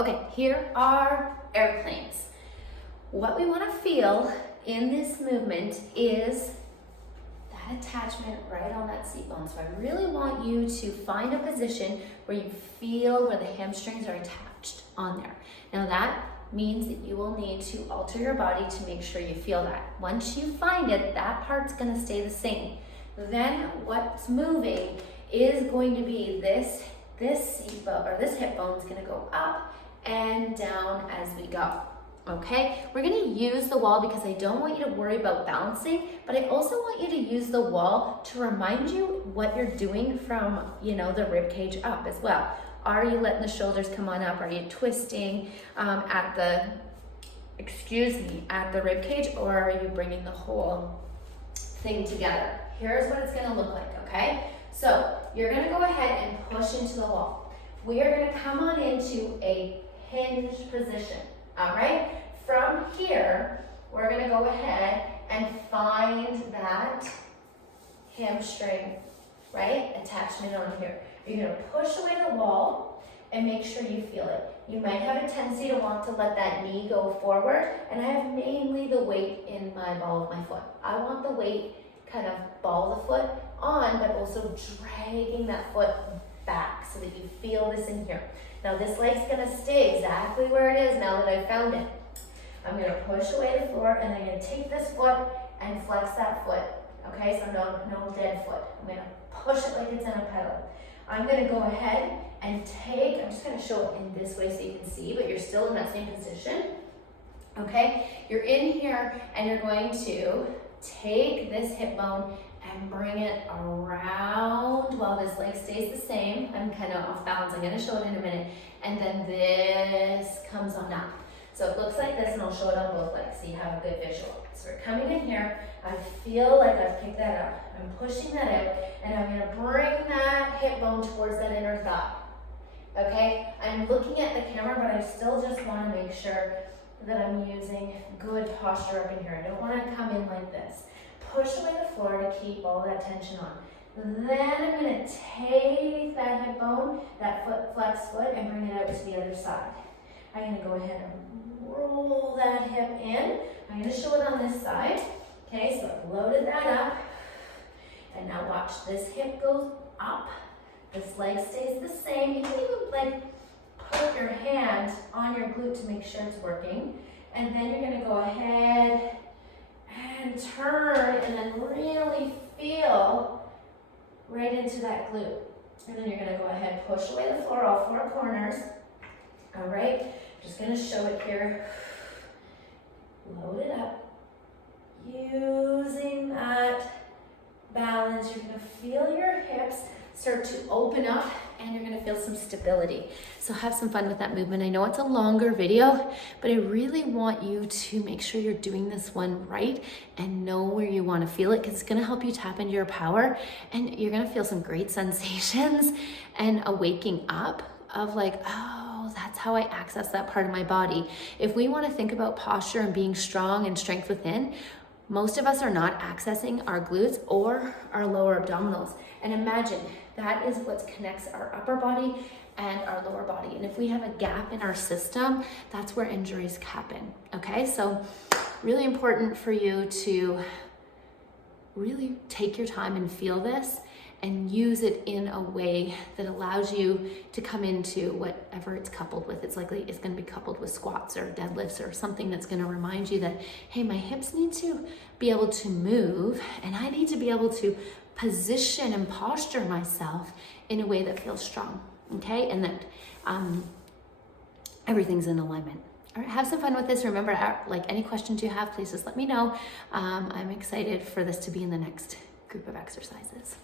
Okay, here are airplanes. What we want to feel in this movement is that attachment right on that seat bone. So I really want you to find a position where you feel where the hamstrings are attached on there. Now that means that you will need to alter your body to make sure you feel that. Once you find it, that part's going to stay the same. Then what's moving is going to be this seat bone, or this hip bone is going to go up and down as we go. Okay, we're going to use the wall because I don't want you to worry about balancing, but I also want you to use the wall to remind you what you're doing from, the rib cage up as well. Are you letting the shoulders come on up? Are you twisting at the rib cage, or are you bringing the whole thing together? Here's what it's going to look like, okay? So you're going to go ahead and push into the wall. We are going to come on into a hinge position, all right? From here, we're going to go ahead and find that hamstring, right? Attachment on here. You're going to push away the wall and make sure you feel it. You might have a tendency to want to let that knee go forward, and I have mainly the weight in my ball of my foot. I want the weight kind of ball of the foot on, but also dragging that foot back so that you feel this in here. Now this leg's gonna stay exactly where it is now that I've found it. I'm gonna push away the floor, and I'm gonna take this foot and flex that foot. Okay, so no dead foot. I'm gonna push it like it's in a pedal. I'm gonna go ahead and I'm just gonna show it in this way so you can see, but you're still in that same position. Okay, you're in here and you're going to take this hip bone and bring it around while this leg stays the same. I'm kind of off balance. I'm going to show it in a minute. And then this comes on up. So it looks like this, and I'll show it on both legs so you have a good visual. So we're coming in here. I feel like I've picked that up. I'm pushing that out, and I'm going to bring that hip bone towards that inner thigh. Okay? I'm looking at the camera, but I still just want to make sure that I'm using good posture up in here. I don't want to come in like this. Push away the floor to keep all that tension on. Then I'm going to take that hip bone, that flex foot, and bring it out to the other side. I'm going to go ahead and roll that hip in. I'm going to show it on this side. Okay, so I've loaded that up. And now watch, this hip goes up. This leg stays the same. You can even put your hand on your glute to make sure it's working. And then you're going to go ahead and turn and then really feel right into that glute. And then you're going to go ahead, push away the floor, all four corners. All right, just going to show it here. Load it up. Using that balance, you're going to feel your hips start to open up, and you're going to feel some stability. So have some fun with that movement. I know it's a longer video, but I really want you to make sure you're doing this one right and know where you want to feel it, because it's going to help you tap into your power, and you're going to feel some great sensations and a waking up of like, oh, that's how I access that part of my body. If we want to think about posture and being strong and strength within, most of us are not accessing our glutes or our lower abdominals. And imagine that is what connects our upper body and our lower body. And if we have a gap in our system, that's where injuries happen. Okay, so really important for you to really take your time and feel this and use it in a way that allows you to come into whatever it's coupled with. It's likely it's going to be coupled with squats or deadlifts or something that's going to remind you that, hey, my hips need to be able to move, and I need to be able to position and posture myself in a way that feels strong, okay? And that everything's in alignment. All right, have some fun with this. Remember, any questions you have, please just let me know. I'm excited for this to be in the next group of exercises.